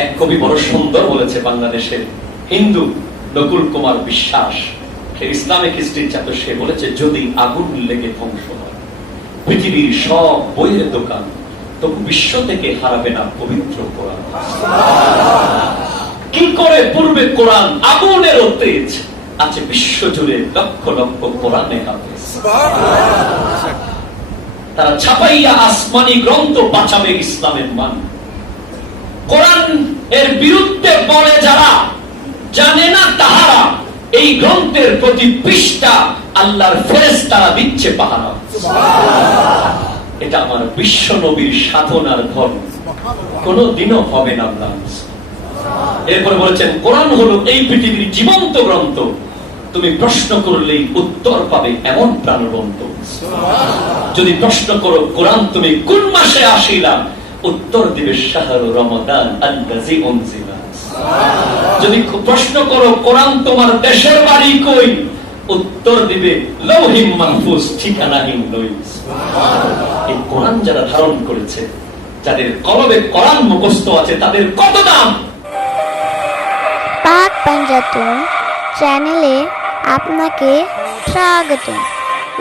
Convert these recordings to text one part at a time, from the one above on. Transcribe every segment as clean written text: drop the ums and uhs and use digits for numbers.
এক কবি বড় সুন্দর বলেছে, বাংলাদেশের হিন্দু নকুল কুমার বিশ্বাস, সে ইসলামিক হিস্ট্রির ছাত্র, সে বলেছে যদি আগুন লেগে ধ্বংস হয় পৃথিবীর সব বইয়ের দোকান, তবু বিশ্ব থেকে হারাবে না পবিত্র কোরআন। কি করে পূর্বে কোরআন আগুনের তেজ, আছে বিশ্ব জুড়ে লক্ষ লক্ষ কোরআনে হাফেজ। তারা ছাপাইয়া আসমানি গ্রন্থ বাঁচাবে ইসলামের মান। কোরআন এর বিরুদ্ধে বলে যারা, জানে না তাহারা এই গ্রন্থের প্রতি পৃষ্ঠা আল্লাহর ফেরেশতারা দিচ্ছে পাহারা। এটা আমার বিশ্ব নবীর সাধনার ধর্ম, কোনদিনও হবে না ম্লান। এরপরে বলেছেন কোরআন হলো এই পৃথিবীর জীবন্ত গ্রন্থ, তুমি প্রশ্ন করলেই উত্তর পাবে এমন প্রাণবন্ত। যদি প্রশ্ন করো কোরআন তুমি কোন মাসে আসিলা, উত্তর দিবে শাহরু রমাদান আল্লাযী উনজিলা। যদি প্রশ্ন করো কোরআন তোমার দেশের বাড়ি কই, উত্তর দিবে লৌহি মাহফুজ ঠিকানাহীন নই। এই কোরআন যারা ধারণ করেছে, যাদের কলবে কোরআন মুখস্থ আছে, তাদের কত দাম। পাক পাঞ্জাতন চ্যানেলে আপনাকে স্বাগত।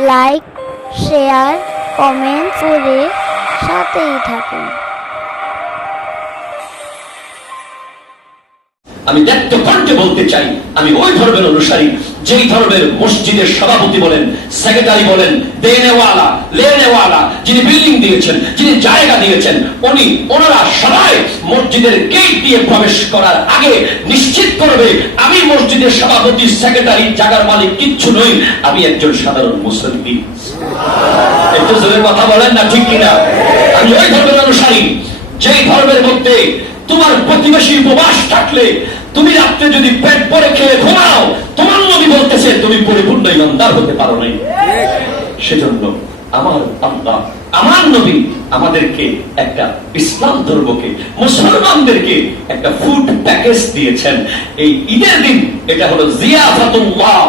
লাইক, শেয়ার, কমেন্ট করে সাথেই থাকুন। আমি ব্যক্ত কণ্ঠে বলতে চাই, আমি ওই ধর্মের অনুসারী যেই ধর্মের মসজিদের সভাপতি বলেন, সেক্রেটারি বলেন, দেনেওয়ালা লেনেওয়ালা, যিনি বিল্ডিং দিয়েছেন, যিনি জায়গা দিয়েছেন, ওনারা সবাই মসজিদের গেট দিয়ে প্রবেশ করার আগে নিশ্চিত করবে আমি মসজিদের সভাপতি, সেক্রেটারি, জায়গার মালিক কিচ্ছু নই, আমি একজন সাধারণ মুসলিম। একটু জোরে কথা বলেন না ঠিক কিনা? আমি ওই ধর্মের অনুসারী যেই ধর্মের মধ্যে তোমার প্রতিবেশী উপবাস থাকলে তুমি রাত্রে যদি পেট ভরে খেয়ে ঘুমাও, তোমার নবী বলতেছে তুমি পরিপূর্ণ ইমানদার হতে পারো নাই। সেজন্য আমার আল্লাহ, আমার নবী আমাদেরকে একটা ইসলাম ধর্মকে, মুসলমানদেরকে একটা ফুড প্যাকেজ দিয়েছেন এই ঈদের দিন। এটা হলো জিয়াফাতুল্লাহ,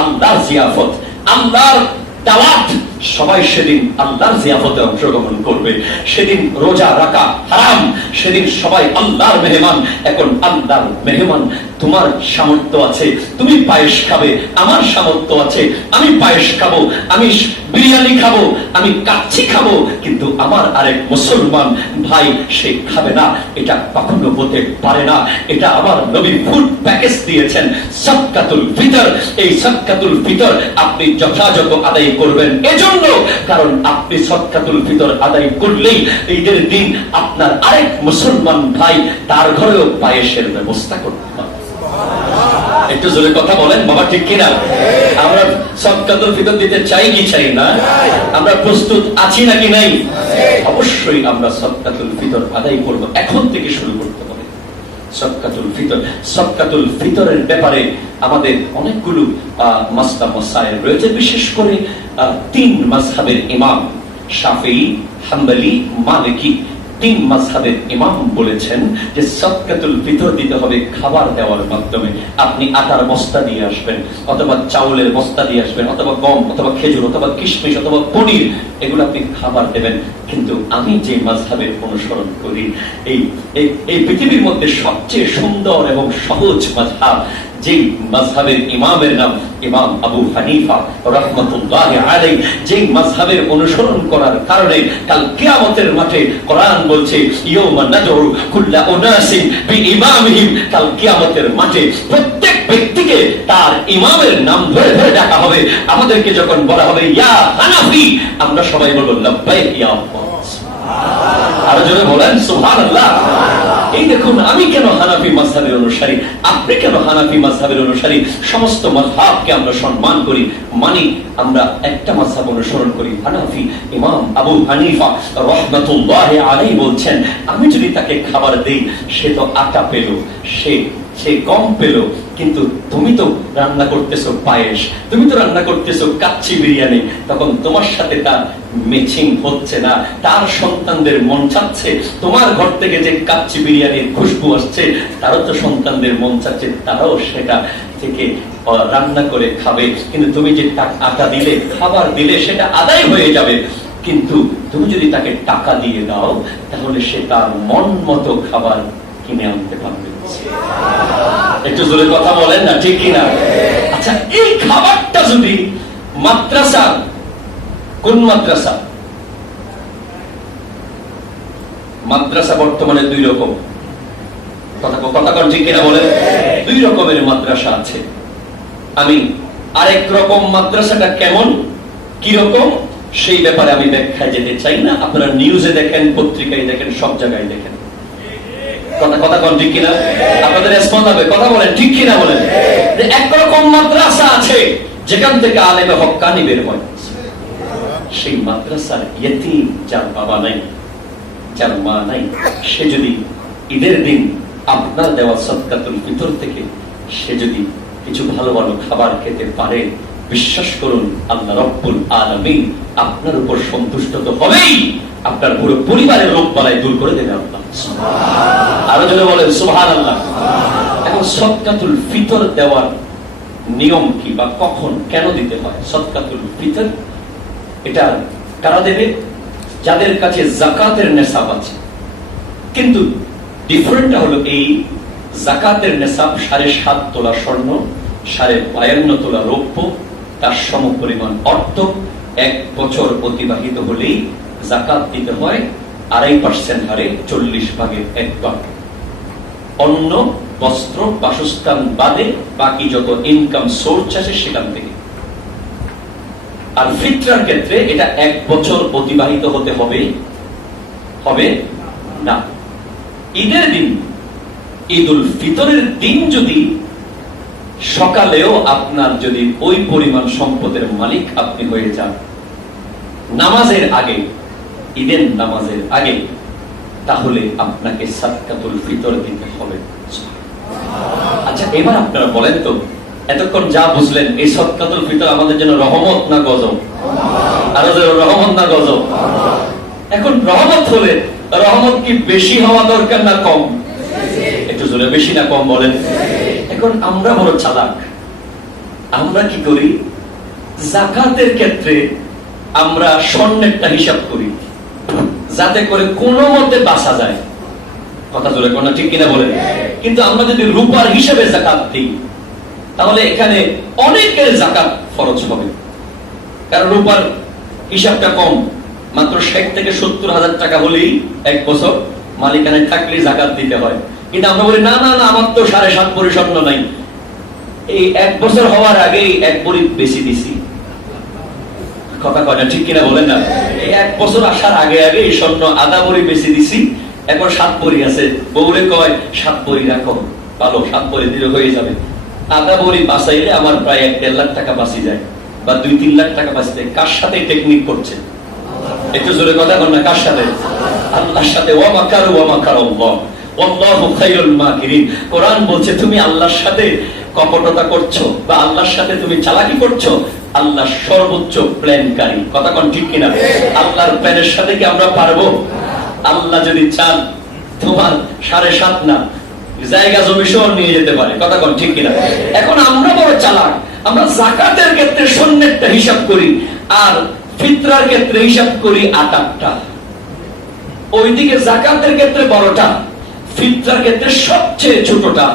আল্লাহর জিয়াফত, আল্লাহর দাওয়াত। সবাই সেদিন আল্লাহর জিয়াফতে অংশগ্রহণ করবে। সেদিন রোজা রাখা হারাম, সেদিন সবাই আল্লাহর মেহমান। এখন আল্লাহর মেহমান, তোমার সামর্থ্য আছে তুমি পায়েস খাবে, আমার সামর্থ্য আছে আমি পায়েস খাবো, আমি বিরিয়ানি খাবো, আমি কাচ্চি খাবো, কিন্তু আমার আরেক মুসলমান ভাই সে খাবে না। এটা কখনো হতে পারে না। এটা আমার নবী ফুড প্যাকেজ দিয়েছেন, সাদকাতুল ফিতর। এই সাদকাতুল ফিতর আপনি যথাযথ আদায় করবেন, এজন্য কারণ আপনি সাদকাতুল ফিতর আদায় করলেই ঈদের দিন আপনার আরেক মুসলমান ভাই তার ঘরেও পায়েসের ব্যবস্থা করতে পারবে। একটু জোরে কথা বলেন বাবা, ঠিক কিনা? আমরা সাদকাতুল ফিতর দিতে চাই কি চাই না? আমরা প্রস্তুত আছি নাকি নাই? অবশ্যই আমরা সাদকাতুল ফিতর আদায় করব, এখন থেকে শুরু করতে হবে সাদকাতুল ফিতর। সাদকাতুল ফিতরের ব্যাপারে আমাদের অনেকগুলো মাসলা মাসাইল রয়েছে, বিশেষ করে তিন মাযহাবের ইমাম শাফিঈ, হাম্বলি, মালিকি, তিন মাযহাবের ইমাম বলেছেন যে সাদকাতুল ফিতর দিতে হবে খাবার দেওয়ার মাধ্যমে। আপনি আটার বস্তা দিয়ে আসবেন, অথবা চাউলের বস্তা দিয়ে আসবেন, অথবা গম, অথবা খেজুর, অথবা কিশমিশ, অথবা পনির, এগুলো আপনি খাবার দেবেন। কিন্তু আমি যে মাযহাবের অনুসরণ করি, এই পৃথিবীর মধ্যে সবচেয়ে সুন্দর এবং সহজ মাযহাব, যে মাযহাবের ইমামের নাম ইমাম আবু হানিফা রাহমাতুল্লাহি আলাইহি, যে মাযহাবের অনুসরণ করার কারণে কাল কিয়ামতের মাঠে কোরআন বলছে ইয়াউমা নাদউ কুল্লা উনাসিন বিইমামিহিম, কাল কিয়ামতের মাঠে প্রত্যেক ব্যক্তিকে তার ইমামের নাম ধরে ধরে ডাকা হবে। আমাদেরকে যখন বলা হবে ইয়া হানাফি, আমরা সবাই বলবো লাব্বাইক ইয়া আল্লাহ। আরো জোরে বলেন সুবহানাল্লাহ। এই দেখুন, আমি কেন হানাফি মাযহাবের অনুসারী, আপনি কেন হানাফি মাযহাবের অনুসারী? সমস্ত মাযহাবকে আমরা সম্মান করি, মানি, আমরা একটা মাযহাব অনুসরণ করি, হানাফি। ইমাম আবু হানিফা রাহমাতুল্লাহি আলাইহি বলছেন আমি যদি তাকে খাবার দেই, সে তো আটা পেল, সে গম পেল, কিন্তু তুমি তো রান্না করতেছো পায়েস, তুমি তো রান্না করতেছো কাচ্চি বিরিয়ানি, তখন তোমার সাথে তার ম্যাচিং হচ্ছে না। তার সন্তানদের মন চাচ্ছে তোমার ঘর থেকে যে কাচ্চি বিরিয়ানির খুশবু আসছে, তারও তো সন্তানদের মন চাচ্ছে তারাও সেটা থেকে রান্না করে খাবে। কিন্তু তুমি যে আটা দিলে, খাবার দিলে, সেটা আদায় হয়ে যাবে। কিন্তু তুমি যদি তাকে টাকা দিয়ে দাও, তাহলে সে তার মন মতো খাবার কিনে আনতে পারবে? একটু জোরে কথা বলেন না, ঠিক কিনা? আচ্ছা, এই খাবারটা যদি মাদ্রাসা, কোন মাদ্রাসা? মাদ্রাসা বর্তমানে দুই রকম, কথা কোন ঠিক কিনা বলেন? দুই রকমের মাদ্রাসা আছে। আমি আরেক রকম মাদ্রাসাটা কেমন, কি রকম, সেই ব্যাপারে আমি ব্যাখ্যায় যেতে চাই না। আপনারা নিউজে দেখেন, পত্রিকায় দেখেন, সব জায়গায় দেখেন। কথা কোন ঠিক কিনা? আপনাদের রেসপন্স হবে, কথা বলেন ঠিক কিনা বলেন। একরকম মাদ্রাসা আছে যেখান থেকে আলেমে হক্কানি বের হয়। সেই মাদ্রাসার ইয়েতিম, যার বাবা নাই, যার মা নাই, সে যদি ঈদের দিন আপনার দেওয়া সদকাতুল ফিতর থেকে সে যদি কিছু ভালো ভালো খাবার খেতে পারে, বিশ্বাস করুন আল্লাহ রব্বুল আলামিন আপনার উপর সন্তুষ্ট তো হবেই, আপনার পুরো পরিবারের রোগ বালাই দূর করে দেবে আল্লাহ। আরো জোরে বলেন সুবহানাল্লাহ। এখন সদকাতুল ফিতর দেওয়ার নিয়ম কি, বা কখন, কেন দিতে হয় সদকাতুল ফিতর? এটা কারা দেবে? যাদের কাছে যাকাতের নেশাব আছে। কিন্তু ডিফারেন্টটা হলো এই, যাকাতের নেশাব 7.5 তোলা স্বর্ণ, 52.5 তোলা রৌপ্য, তার সমপরিমাণ অর্থ 1 বছর অতিবাহিত হলেই যাকাত দিতে হয় 2.5% হারে 40 ভাগের 1 ভাগ। অন্ন, বস্ত্র, বাসস্থান বাদে বাকি যত ইনকাম সোর্স আছে সেখান থেকে। আর ফিতরার ক্ষেত্রে এটা 1 বছর অতিবাহিত হতে হবে না। ঈদের দিন, ঈদুল ফিতরের দিন যদি সকালেও আপনার যদি ওই পরিমাণ সম্পদের মালিক আপনি হয়ে যান, নামাজের আগে, ঈদের নামাজের আগে, তাহলে আপনাকে সাদকাতুল ফিতর দিতে হবে। আচ্ছা, এবার আপনারা বলেন তো, এতক্ষণ যা বুঝলেন, এই সাদকাতুল ফিতর আমাদের জন্য রহমত না গজব? আরো রহমত না গজব? এখন রহমত হলে রহমত কি বেশি হওয়া দরকার না কম? একটু জোরে, বেশি না কম বলেন? এখন আমরা বড় চালাক, আমরা কি করি, যাকাতের ক্ষেত্রে আমরা স্বর্ণেরটা হিসাব করি যাতে করে কোনো মতে বাঁচা যায়। কথা জোরে কোন ঠিক কিনা বলেন? কিন্তু আমরা যদি রূপার হিসাবে যাকাত দিই, তাহলে এখানে অনেকের যাকাত ফরজ হবে, কারণ রূপার হিসাবটা কম, মাত্র 60 থেকে 70 হাজার টাকা হলেই 1 বছর মালিকানায় থাকলেই যাকাত দিতে হয়। কিন্তু আমরা বলি না না না, আমার তো 7.5 ভরি স্বর্ণ নাই, এই 1 বছর হওয়ার আগেই 1 ভরি বেশি দিছি। কথা কয় না ঠিক কিনা বলেন না? এই 1 বছর আসার আগে আগে এই স্বর্ণ আধা ভরি বেশি দিছি, এখন 7 ভরি আছে। বউরে কয় 7 ভরি রাখো, ভালো 7 ভরি দিলে হয়ে যাবে। আধা ভরি বাঁচাইলে আমার প্রায় 1-1.5 লাখ টাকা বাঁচি যায়, বা 2-3 লাখ টাকা বাঁচি যায়। কার সাথে টেকনিক করছে? একটু জোরে কথা বল না, কার সাথে? আল্লাহর সাথে। ওয়া মাকারু ওয়া মাকারাল্লাহ ওয়াল্লাহু খায়রুল মাকিরিন। কোরআন বলছে তুমি আল্লাহর সাথে কপটতা করছো বা আল্লাহর সাথে তুমি চালাকি করছো, আল্লাহ সর্বোচ্চ প্ল্যানকারী। কথা কোন ঠিক কিনা? আল্লাহর প্ল্যানের সাথে কি আমরা পারবো? আল্লাহ যদি চান তোমার 7.5 না, জায়গা জমি সহ নিয়ে যেতে পারে। কথা কোন ঠিক কিনা? এখন আমরা বড় চালাক, আমরা যাকাতের ক্ষেত্রে স্বর্ণেরটা হিসাব করি আর ফিতরার ক্ষেত্রে হিসাব করি 8টা। ওইদিকে যাকাতের ক্ষেত্রে বড়টা, ফিতরার ক্ষেত্রে সবচেয়ে ছোটটা।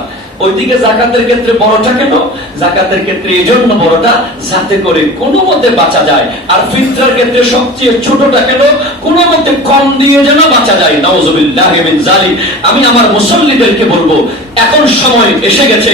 ওইদিকে যাকাতের ক্ষেত্রে বড়টা কেন? যাকাতের ক্ষেত্রে এই জন্য বড়টা যাতে করে কোনো মতে বাঁচা যায়। আর ফিতরার ক্ষেত্রে সবচেয়ে ছোটটা কেন? কোনো মতে কম দিয়ে যেন বাঁচা যায়। নাউযুবিল্লাহি মিন যালিক। আমি আমার মুসল্লিদেরকে বলবো, এখন সময় এসে গেছে,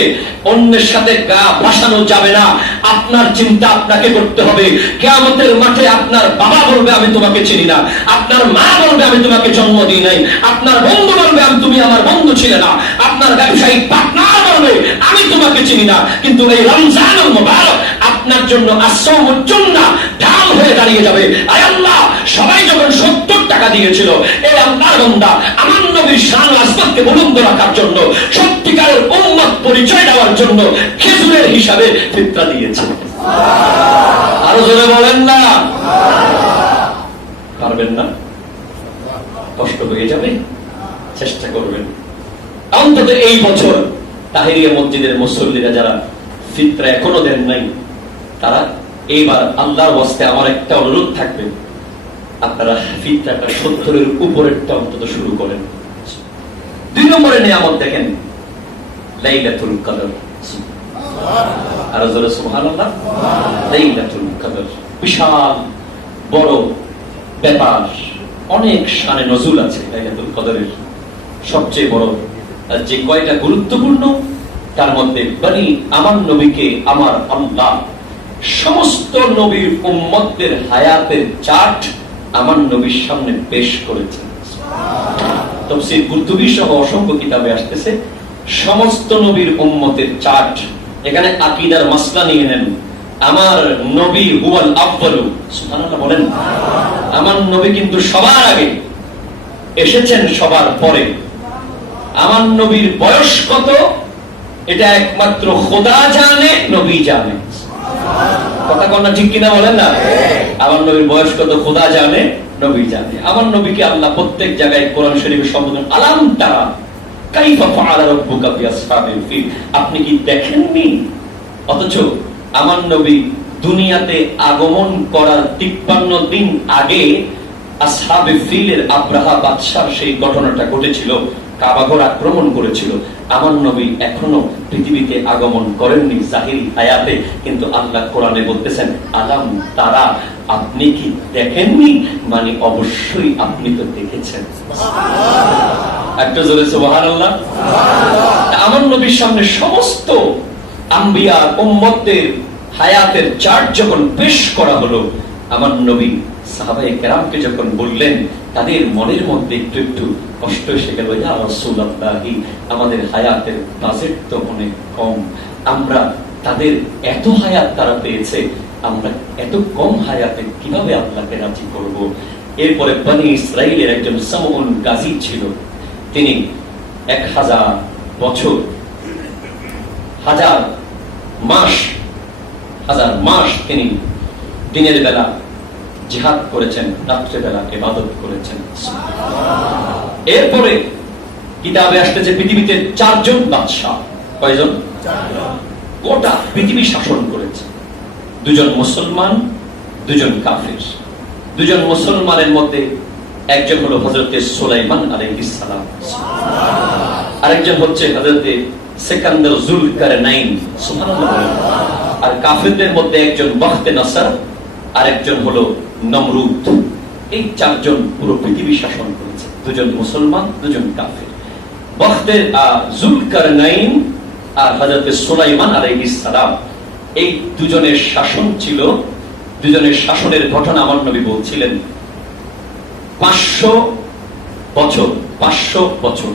অন্যের সাথে গা ভাসানো যাবে না। আপনার চিন্তা আপনাকে করতে হবে। কিয়ামতের মাঠে আপনার বাবা বলবে আমি তোমাকে চিনি না, আপনার মা বলবে আমি তোমাকে জন্ম দিই নাই, আপনার বন্ধু বলবে তুমি আমার বন্ধু ছিলে না, আপনার ব্যবসায়িক পার্টনার বলবে আমি তোমাকে চিনি না। কিন্তু এই রমজানুল মুবারক আপনার জন্য আসসামুল জান্নাহ ঢাল হয়ে দাঁড়িয়ে যাবে। আয় আল্লাহ, সবাই যখন 70 টাকা দিয়েছিল, এই আল্লাহর বান্দা আমার নবীর শান আসমানকে বুলন্দ রাখার জন্য, সত্যিকারের উম্মত পরিচয় দেওয়ার জন্য খেজুরের হিসাবে ফিতরা দিয়েছে। আরো জোরে বলেন না? পারবেন না? কষ্ট হয়ে যাবে, চেষ্টা করবেন। অন্তত এই বছর তাহেরিয়া মসজিদের মুসল্লিরা যারা ফিতরা এখনো দেন নাই, তারা এইবার আল্লাহর ওয়াস্তে আমার একটা অনুরোধ থাকবে, আপনারা ফিতরাটা 70-এর উপরেরটা অন্তত শুরু করেন। 2 নম্বরের নিয়ামত দেখেন, লাইলাতুল কদর। আর জোরে সুবহানাল্লাহ। লাইলাতুল কদর বিশাল বড় ব্যাপার, অনেক শানে নজুল আছে লাইলাতুল কদরের। সবচেয়ে বড় যে কয়টা গুরুত্বপূর্ণ, তার মধ্যে বনি আমার নবীকে আমার আল্লাহ সমস্ত নবীর উম্মতদের হায়াতের চার্ট আমার নবীর সামনে পেশ করেছেন। তাফসীর কুরতুবী সহ অসংখ্য কিতাবে আসতেছে সমস্ত নবীর উম্মতের চার্ট। এখানে আকীদার মাসলা নিয়ে নেন, আমার নবী হুয়াল আফদালু, সুবহানাল্লাহ বলেন। আমার নবী কিন্তু সবার আগে, এসেছেন সবার পরে। আমার নবীর বয়স কত এটা একমাত্র খোদা জানে, নবী জানে। কথা কন্যা ঠিক কিনা বলেন না? আমার নবীর বয়স কত খোদা জানে, নবী জানে। আমার নবীকে আল্লাহ প্রত্যেক জায়গায় কোরআন শরীফে সম্বোধন, আলাম তারা কাইফা ফাআলা রাব্বুকা বিআসহাবিল ফিল, আপনি কি দেখেননি? অথচ আমার নবী দুনিয়াতে আগমন করার 53 দিন আগে আসহাবে ফিলের আব্রাহা বাদশার সেই ঘটনাটা ঘটেছিল, কাবাঘর আক্রমণ করেছিল। আমার নবী এখনো পৃথিবীতে আগমন করেননি জাহিরি হায়াতে, কিন্তু আল্লাহ কোরআনে বলতেছেন আলাম তারা, আপনি কি দেখেননি? মানে অবশ্যই আপনি তো দেখেছেন। একটা জোরে সুবহানাল্লাহ। আমার নবীর সামনে সমস্ত আম্বিয়া উম্মতদের হায়াতের চার্ট যখন পেশ করা হলো, আমার নবী সাহাবায়ে কেরামকে যখন বললেন, তাদের মনের মধ্যে একটু একটু কষ্ট এসে গেল, ইয়া রাসূলুল্লাহি, আমাদের হায়াতের বাজেট তো অনেক কম, আমরা তাদের এত হায়াত তারা পেয়েছে, আমরা এত কম হায়াতে কিভাবে আল্লাহকে রাজি করব? এরপরে বনি ইসরাইলের একজন সামউন গাজী ছিল, তিনি 1000 বছর, 1000 মাস তিনি দিনের বেলা জিহাদ করেছেন, রাত্রে বেলা ইবাদত করেছেন। এরপরে কিতাবে আসতেছে পৃথিবীতে 4 জন বাদশা। কয়জন? 4 জন। গোটা পৃথিবী শাসন করেছে। 2 জন মুসলমান, 2 জন কাফির। 2 জন মুসলমানের মধ্যে একজন হলো হযরতে সুলাইমান আলাইহিস সালাম, আরেকজন হচ্ছে হযরতে সিকান্দার যুলকারনাইন, সুবহানাল্লাহ। আর কাফিরদের মধ্যে একজন বখতে নসর, আরেকজন হলো নমরুদ। এই 4 জন পুরো পৃথিবী শাসন করেছে। 2 জন মুসলমান, 2 জন কাফির। বখতে যুলকারনাইন আর হযরতে সুলাইমান আলাইহিস সালাম, এই 2 জনের শাসন ছিল। 2 জনের শাসনের ঘটনা আমার নবী বলছিলেন 500 বছর,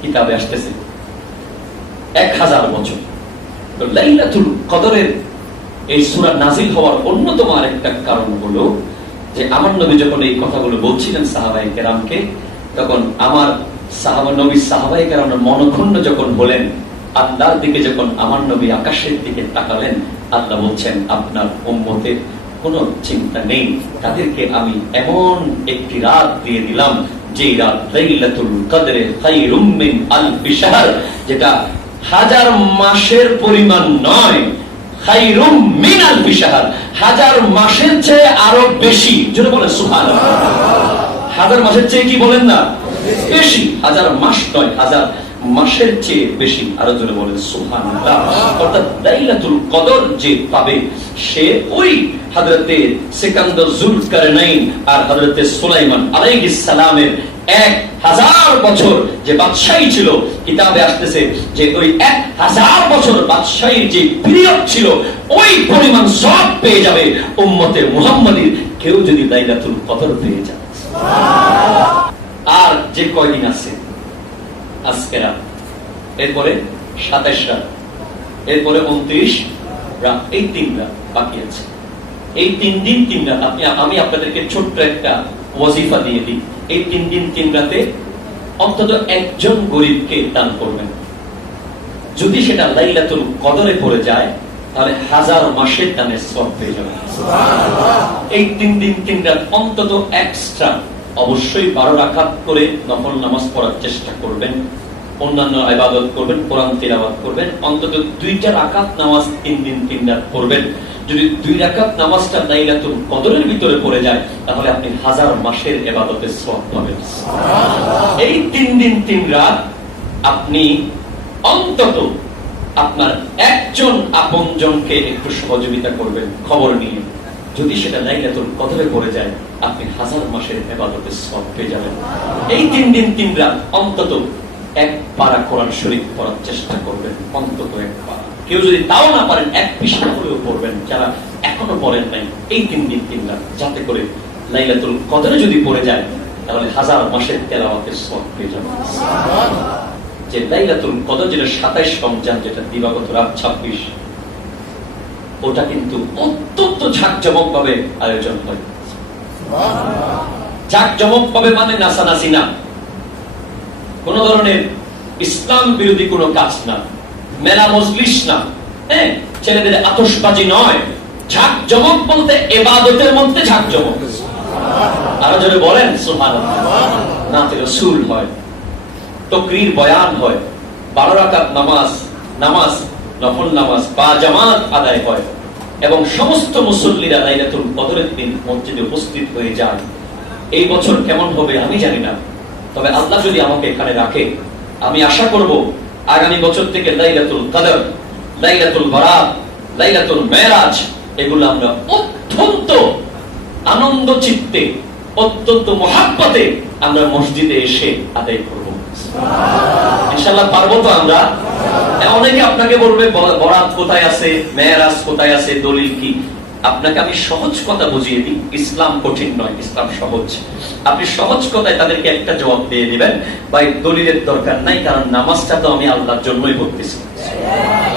কিতাবে আসতেছে 1000 বছর। তো লাইলাতুল কদরের এই সূরা নাজিল হওয়ার অন্যতম আরেকটা কারণ হলো যে আমার নবী যখন এই কথাগুলো বলছিলেন সাহাবায়ে কেরামকে, তখন আমার সাহাবায়ে কেরামের মনক্ষুণ্ণ যখন হলেন, আল্লাহর দিকে যখন আমার নবী আকাশের দিকে তাকালেন, আল্লাহ বলছেন আপনার উম্মতের কোনো চিন্তা নেই, তাদেরকে আমি এমন একটি রাত দিয়ে দিলাম যে রাত লাইলাতুল কদরে খায়রুম মিন আলফি শাহর, যেটা 1000 মাসের পরিমাণ নয়, খায়রুম মিন আলফি শাহর, 1000 মাসের চেয়ে আরো বেশি। জোরে বলেন সুবহানাল্লাহ। 1000 মাসের চেয়ে কি বলেন না? বেশি। 1000 মাস নয়, 1000 মাসের চেয়ে বেশি। আরো জোরে বলেন সুবহানাল্লাহ। অর্থাৎ লাইলাতুল কদর যে পাবে, সে ওই হযরতে সিকান্দার যুলকারনাইন আর হযরতে সুলাইমান আলাইহিস সালামের 1000 বছর যে বাদশাহী ছিল, কিতাবে আসতেছে যে ওই 1000 বছর বাদশাহীর যে পিরিয়ড ছিল, ওই পরিমাণ সওয়াব পেয়ে যাবে উম্মতে মুহাম্মাদীর কেউ যদি লাইলাতুল কদর পেয়ে যায়। আর যে কয়দিন আছে, আজকে রাত, এরপরে 27 রাত, এরপরে 29 রাত, এই 3 রাত বাকি আছে। এই 3 দিন 3 রাত আমি আপনাদেরকে ছোট্ট একটা ওয়াজিফা দিয়ে দিই। এই 3 দিন 3 রাতে অন্তত একজন গরিবকে দান করবেন। যদি সেটা লাইলাতুল কদরে পড়ে যায়, তাহলে 1000 মাসের দানের সওয়াব পেয়ে যাবেন। সুবহানাল্লাহ। এই 3 দিন 3 রাত অন্তত এক্সট্রা অবশ্যই 12 রাকাত করে নফল নামাজ পড়ার চেষ্টা করবেন, অন্যান্য ইবাদত করবেন, কোরআন তিলাওয়াত করবেন, অন্তত 2টা রাকাত নামাজ 3 দিন 3 রাত পড়বেন। যদি 2 রাকাত নামাজটা লাইলাতুল কদরের ভিতরে পড়ে যায়, তাহলে আপনি 1000 মাসের ইবাদতের সওয়াব পাবেন। এই 3 দিন 3 রাত আপনি অন্তত আপনার একজন আপনজনকে একটু সহযোগিতা করবেন খবর নিয়ে, যদি সেটা লাইলাতুল কদরে পড়ে যায় আপনি 1000 মাসের ইবাদতের সওয়াব পেয়ে যাবেন। এই 3 দিন 3 রাত অন্তত এক পারা কোরআন শরীফ পড়ার চেষ্টা করবেন, অন্তত এক পারা। কেউ যদি তাও না পারেন এক পৃষ্ঠা করেও পড়বেন, যারা এখনো পড়েন নাই, এই 3 দিন 3 রাত, যাতে করে লাইলাতুল কদরে যদি পড়ে যায় তাহলে 1000 মাসের তেলাওয়াতের সওয়াব পেয়ে যাবেন। যে লাইলাতুল কদর যেটা 27 রমজান, যেটা দিবাগত রাত 26, ওটা কিন্তু অত্যন্ত ঝাঁকজমক ভাবে আয়োজন হয়। ঝাঁকজমক ভাবে মানে নাচানাচি না, কোন ধরনের ইসলাম বিরোধী কোনো কাজ না, মেলা মজলিস না, হ্যাঁ, ছেলেদের আতশবাজি নয়। ঝাঁকজমক বলতে ইবাদতের মধ্যে ঝাঁকজমক। আরো জোরে বলেন সুবহানাল্লাহ। নাতে রাসূল হয়, তাকরীর বয়ান হয়, 12 রাকাত নামাজ নফল নামাজ বা জামাত আদায় হয়, এবং সমস্ত মুসল্লিরা লাইলাতুল কদরের দিন মসজিদে উপস্থিত হয়ে যায়। এই বছর কেমন হবে আমি জানি না, তবে আল্লাহ যদি আমাকে এখানে রাখে, আমি আশা করব আগামী বছর থেকে লাইলাতুল কদর, লাইলাতুল বারাত, লাইলাতুল মেরাজ এগুলো আমরা অত্যন্ত আনন্দ চিত্তে, অত্যন্ত মহাব্বতে আমরা মসজিদে এসে আদায় করব। ইনশাআল্লাহ পারবো তো আমরা? অনেকে আপনাকে বলবে বরাত কোথায় আছে, মেরাজ কোথায় আছে, দলিল কি? আপনাকে আমি সহজ কথা বুঝিয়ে দিই, ইসলাম কঠিন নয়, ইসলাম সহজ। আপনি সহজ কথায় তাদেরকে একটা জবাব দিয়ে দিবেন, ভাই দলিলের দরকার নাই, কারণ নামাজটা তো আমি আল্লাহর জন্যই পড়তেছি।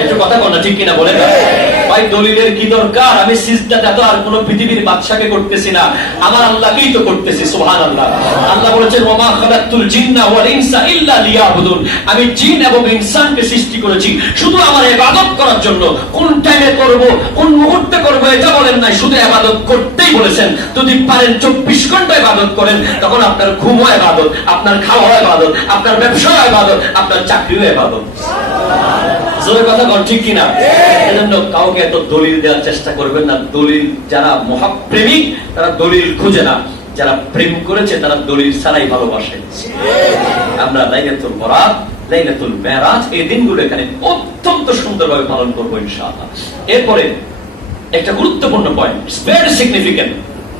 একটু কথা বল না, ঠিক কিনা বলেন? ভাই দলিলের কি দরকার? আমি সিজদাটা তো আর কোন পৃথিবীর বাদশাকে করতেছি না, আমার আল্লাহকেই তো করতেছি। সুবহানাল্লাহ। আল্লাহ বলেছেন ওয়া মা খালাকতুল জিন্না ওয়াল ইনসা ইল্লা লিয়াবুদুন, আমি জিন এবং ইনসানকে সৃষ্টি করেছি শুধু আমার ইবাদত করার জন্য। কোন টাইমে করব, কোন মুহূর্তে করব এটা বলেন নাই, শুধু ইবাদত করতেই বলেছেন। যদি পারেন 24 ঘন্টা ইবাদত করেন, তখন আপনার ঘুমও ইবাদত, আপনার খাওয়া ইবাদত, আপনার ব্যবসা ইবাদত, আপনার চাকরিও ইবাদত। জোরে কথা বল, ঠিক কিনা? এজন্য কাউকে এত দলিল দেওয়ার চেষ্টা করবেন না। দলিল, যারা মহাপ্রেমিক তারা দলিল খুঁজে না, যারা প্রেম করেছে তারা দলিল ছাড়াই ভালোবাসে। আমরা লাইলাতুল বরাত, লাইলাতুল মেরাজ এই দিনগুলো এখানে অত্যন্ত সুন্দরভাবে পালন করবো ইনশাআল্লাহ। এরপরে একটা গুরুত্বপূর্ণ point, it's very significant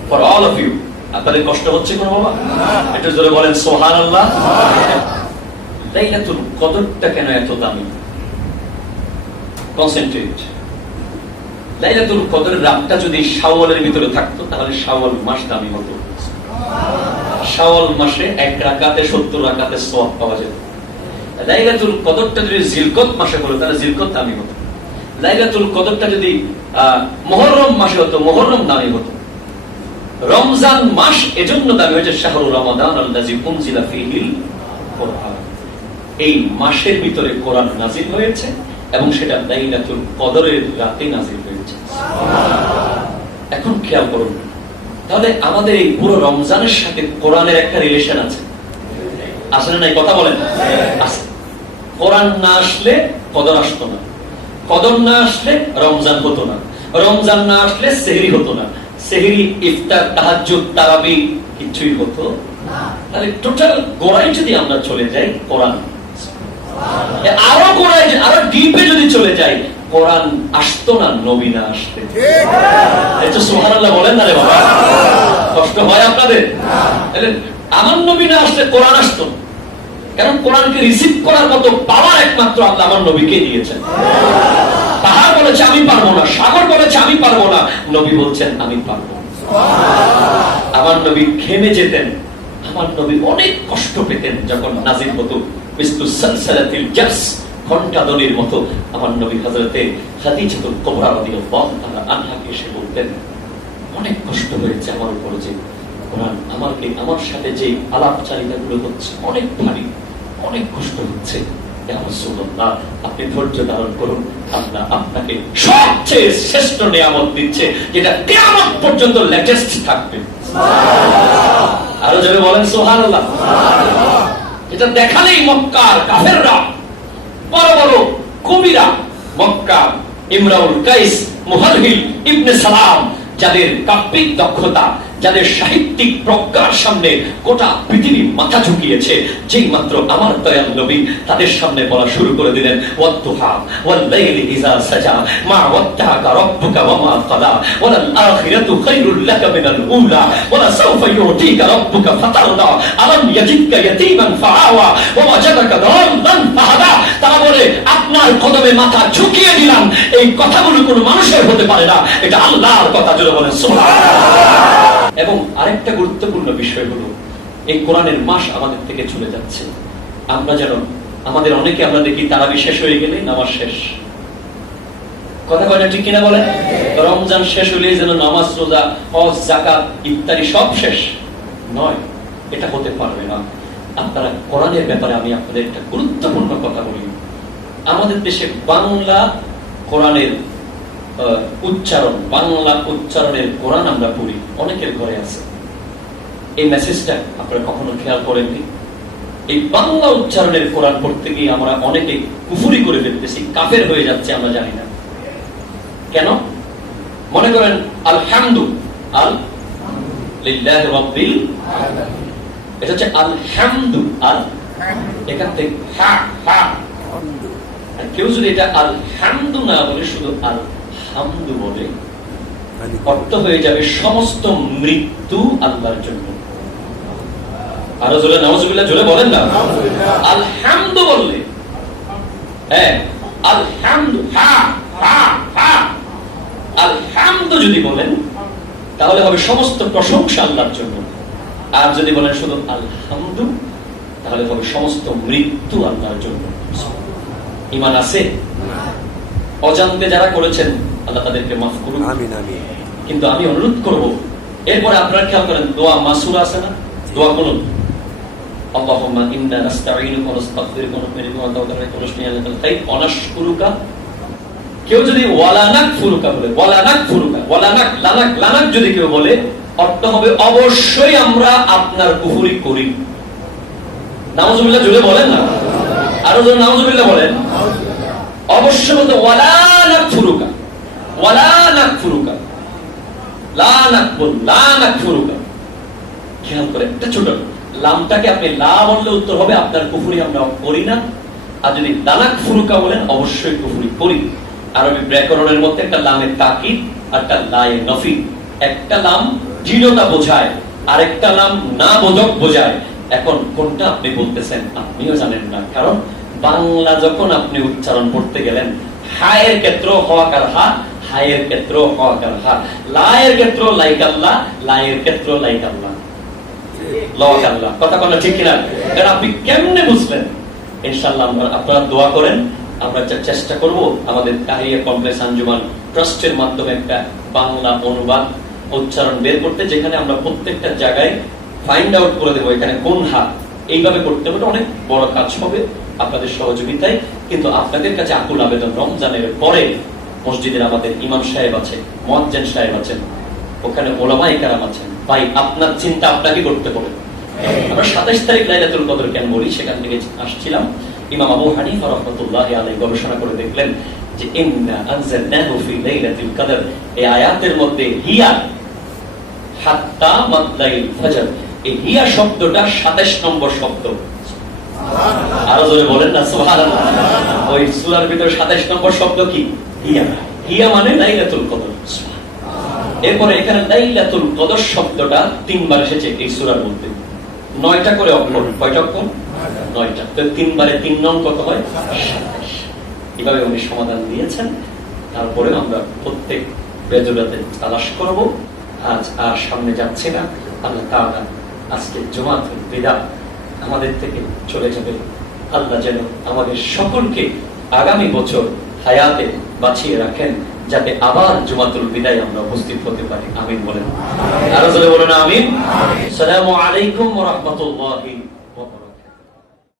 for all of you. আপনাদের কষ্ট হচ্ছে কোন বাবা? একটু জোরে বলেন সুবহানাল্লাহ। লাইলাতুল কদরটা কেন এত দামি? কনসেন্ট্রেট। লাইলাতুল কদরের রাতটা যদি শাওয়ালের ভিতরে থাকতো তাহলে শাওয়াল মাস দামি হতো। শাওয়াল মাসে 1 রাকাতে 70 রাকাতের সওয়াব পাওয়া যেত। লাইলাতুল কদরটা যদি জিলকত মাসে হলো তাহলে জিলকত দামি হতো। লাইলাতুল কদরটা যদি মুহররম মাসে হতো, মুহররম দামি হতো। রমজান মাস এজন্য দামি হয়েছে, শাহরুর রমাদান আল্লাযী উনজিলা ফীহিল কুরআন। এই মাসের ভিতরে কোরআন নাযিল হয়েছে এবং সেটা লাইলাতুল কদরের রাতে নাযিল হয়েছে। এখন খেয়াল করুন, তাহলে আমাদের এই পুরো রমজানের সাথে কোরআনের একটা রিলেশন আছে, আসলে নাই? কথা বলেন। আছে। কোরআন না আসলে কদর আসতো না, কদর না আসলে রমজান হতো না, রমজান না আসলে সেহরি হতো না, সেহরি, ইফতার, তাহাজ্জুদ, তারাবি কিছুই হতো না। তাহলে টোটাল গোড়ায় যদি আমরা চলে যাই, কোরআন, আরো গোড়ায়, আরো ডিপে যদি চলে যাই, কোরআন আসতো না নবী না আসলে। এটা সুবহানাল্লাহ বলেন না রে বাবা? কষ্ট হয় আপনাদের? আমার নবী না আসলে কোরআন আসতো, কারণ কোরআনকে রিসিভ করার মতো পাওয়ার একমাত্র আল্লাহ আমার নবীকে দিয়েছেন। পাহাড় বলেছে আমি পারবো না, সাগর বলেছে আমি পারবো না, নবী বলছেন আমি পারবো। আমার নবী ঘেমে যেতেন, আমার নবী অনেক কষ্ট পেতেন যখন নাজিল হতো। ঘন্টা দলির মতো আমার নবী হযরতে খাদিজাতুল কুবরা রাদিয়াল্লাহু তাআলা আনহাকে এসে বলতেন, অনেক কষ্ট হয়েছে আমার উপর, যে কোরআন আমার সাথে যে আলাপচারিতাগুলো হচ্ছে অনেক ভারী, অনেক কষ্ট হচ্ছে। ইয়া রাসূলুল্লাহ, আপনি ধৈর্য ধারণ করুন, আল্লাহ আপনাকে সবচেয়ে শ্রেষ্ঠ নিয়ামত দিচ্ছে, যেটা কিয়ামত পর্যন্ত লেটেস্ট থাকবে। সুবহানাল্লাহ। আরো জোরে বলেন সুবহানাল্লাহ। সুবহানাল্লাহ। এটা দেখালেই মক্কার কাফেররা, বড় বড় কবিরা, মক্কা, ইমরাউল কাইস, মুহালহিল ইবনে সালাম, যাদের কাব্যিক দক্ষতা, যাদের সাহিত্যিক প্রজ্ঞার সামনে গোটা পৃথিবী মাথা ঝুঁকিয়েছে, যেই মাত্র আমার দয়াল নবী তাদের সামনে বলা শুরু করে দিলেন, ওয়াদ্দুহা ওয়াল লাইলি ইযা সাজা মা ওয়াদ্দাকা রাব্বুকা ওয়া মা ক্বালা ওয়ালাল আখিরাতু খায়রুল লাকা মিনাল উলা ওয়ালা সাওফা ইউতিকা রাব্বুকা ফাতারদা আলাম ইয়াজিদকা ইয়াতীমান ফাআওয়া ওয়া ওয়াজাদাকা দাল্লান ফাহাদা। তারা বলে আপনার কদমে মাথা ঝুঁকিয়ে দিলাম। এই কথাগুলো কোনো মানুষের হতে পারে না, এটা আল্লাহর কথা। জোরে বলেন সুবহানাল্লাহ। এবং আরেকটা গুরুত্বপূর্ণ বিষয় হলো, এই কোরআনের মাস আমাদের থেকে চলে যাচ্ছে। আমরা যেন আমাদের অনেকে আমরা দেখি তারাবি শেষ হয়ে গেলে নামাজ শেষ, কথা কয় না, ঠিক কিনা বলেন? রমজান শেষ হলেই যেন নামাজ, রোজা, হজ, যাকাত ইত্যাদি সব শেষ নয়, এটা হতে পারবে না। আপনারা কোরআনের ব্যাপারে আমি আপনাদের একটা গুরুত্বপূর্ণ কথা বলি। আমাদের দেশে বাংলা কোরআনের উচ্চারণ, বাংলা উচ্চারণের কোরআন আমরা পড়ি, অনেকের ঘরে আছে। এই মেসেজটা আপনারা কখনো খেয়াল করেননি? এই বাংলা উচ্চারণের কোরআন পড়তে গিয়ে আমরা অনেকে কুফরি করে ফেলতেছি, কাফের হয়ে যাচ্ছে, আমরা জানি না কেন। মনে করেন আলহামদু, আল লিল্লাহি রাব্বিল আলামিন, এটা হচ্ছে আলহামদু, আল এখান থেকে হা হা। আর কেউ যদি এটা আলহামদু না বলে শুধু আল হামদু বলে, অর্থ হয়ে যাবে সমস্ত মৃত্যু আল্লাহর জন্য। আরো জোরে নাউজুবিল্লাহ জোরে বলেন না। আলহামদু বললে, হ্যাঁ আলহামদু, হা হা হা, আলহামদু যদি বলেন তাহলে হবে সমস্ত প্রশংসা আল্লাহর জন্য। আর যদি বলেন শুধু আলহামদু তাহলে হবে সমস্ত মৃত্যু আল্লাহর জন্য। ঈমান আছে? অজান্তে যারা করেছেন আল্লাহ তাদেরকে মাফ করুন, আমিন আমিন। কিন্তু আমি অনুরোধ করব, এরপরে আপনারা খেয়াল করেন দোয়া মাসুরা আছে না? দোয়া করুন, আল্লাহুম্মা ইন্না নাস্তাঈনুকা ওয়া নাস্তাগফিরুকা ওয়া নু'মিনু বিকা ওয়া নাতাওয়াক্কালু ওয়া নাশকুরুকা। কেউ যদি ওয়ালা নাকফুরুকা বলে, ওয়ালা নাকফুরুকা, ওয়ালা নাক লানাক লানাক যদি কেউ বলে, অর্থ হবে অবশ্যই আমরা আপনার কুফরি করি। নাউজুবিল্লাহ জোরে বলেন না, আরো জোরে নাউজুবিল্লাহ বলেন। অবশ্যই বলতে ওয়ালা নাকফুরুকা, ওয়ালা নাকফুরুকা, লা নাকফুর, লা নাকফুরুকা। খেয়াল করে একটা ছোট লামটাকে আপনি লা বললে উত্তর হবে আপনার কুফরি আমরা করি না। আর যদি লানাকফুরুকা বলেন অবশ্যই কুফরি করি। আরবি ব্যাকরণের মধ্যে একটা লামের তাকিদ আর একটা লায়ে নফি। একটা লাম দৃঢ়তা বোঝায়, আরেকটা লাম না বোধক বোঝায়। এখন কোনটা আপনি বলতেছেন আপনিও জানেন না, কারণ বাংলা যখন আপনি উচ্চারণ করতে গেলেন, হায়ের ক্ষেত্র হওয়াকার হা, হায়ের ক্ষেত্র হওয়াকার হা, লায়ের ক্ষেত্র লাইক আল্লাহ, লায়ের ক্ষেত্র লাইক আল্লাহ, লওয়াক আল্লাহ। কথা বলা ঠিক কিনা? এটা আপনি কেমনে বুঝলেন? ইনশাআল্লাহ আপনারা দোয়া করেন, আমরা চেষ্টা করব আমাদের কাহিয়া কমপ্লেক্স আঞ্জুমান ট্রাস্টের মাধ্যমে একটা বাংলা অনুবাদ উচ্চারণ বের করতে, যেখানে আমরা প্রত্যেকটা জায়গায় ফাইন্ড আউট করে দেবো এখানে কোন হা। এইভাবে করতে হবে, অনেক বড় কাজ হবে আপনাদের সহযোগিতায়। কিন্তু আপনাদের কাছে আকুল আবেদন, রমজানের পরে মসজিদের আমাদের ইমাম সাহেব আছে, মুয়াজ্জিন সাহেব আছেন, ওখানে ওলামায়ে কেরাম আছেন, ভাই আপনার চিন্তা আপনাকে করতে হবে। আমরা 27 তারিখ লাইলাতুল কদর কেন বলি, সেখান থেকে আসছিলাম। ইমাম আবু হানিফা রাহমাতুল্লাহি আলাইহি গবেষণা করে দেখলেন যে ইন্না আনজালনাহু ফি লাইলাতুল কদর, এই আয়াতের মধ্যে হিয়া হাত্তা মাতলাইল ফজর, এই হিয়া শব্দটা 27 নম্বর শব্দ। আরো জোরে বলেন না সুবহানাল্লাহ। ওই সূরার ভিতরে 27 নম্বর শব্দ কি? হিয়া। হিয়া মানে লাইলাতুল কদর। এরপরে এখানে লাইলাতুল কদর শব্দটা 3 বার এসেছে এই সূরার মধ্যে। 9টা করে অক্ষর, কয়টা অক্ষর? 9টা। তো 3 বারে 3 নং কত হয়? 27। এভাবে উনি সমাধান দিয়েছেন। তারপরে আমরা প্রত্যেক বেজুরাতে তালাশ করব। আজ আর সামনে যাচ্ছে না, আল্লাহ তাআলা আজকে জুমাতুল বিদা আমাদের থেকে চলে যাবে। আল্লাহ যেন আমাদের সকলকে আগামী বছর হায়াতে বাঁচিয়ে রাখেন, যাতে আবার জুমাতুল বিদায় আমরা উপস্থিত হতে পারি। আমিন বলেন। আরো জোরে বলেন আমিন। আসসালামু আলাইকুম ওয়া রাহমাতুল্লাহি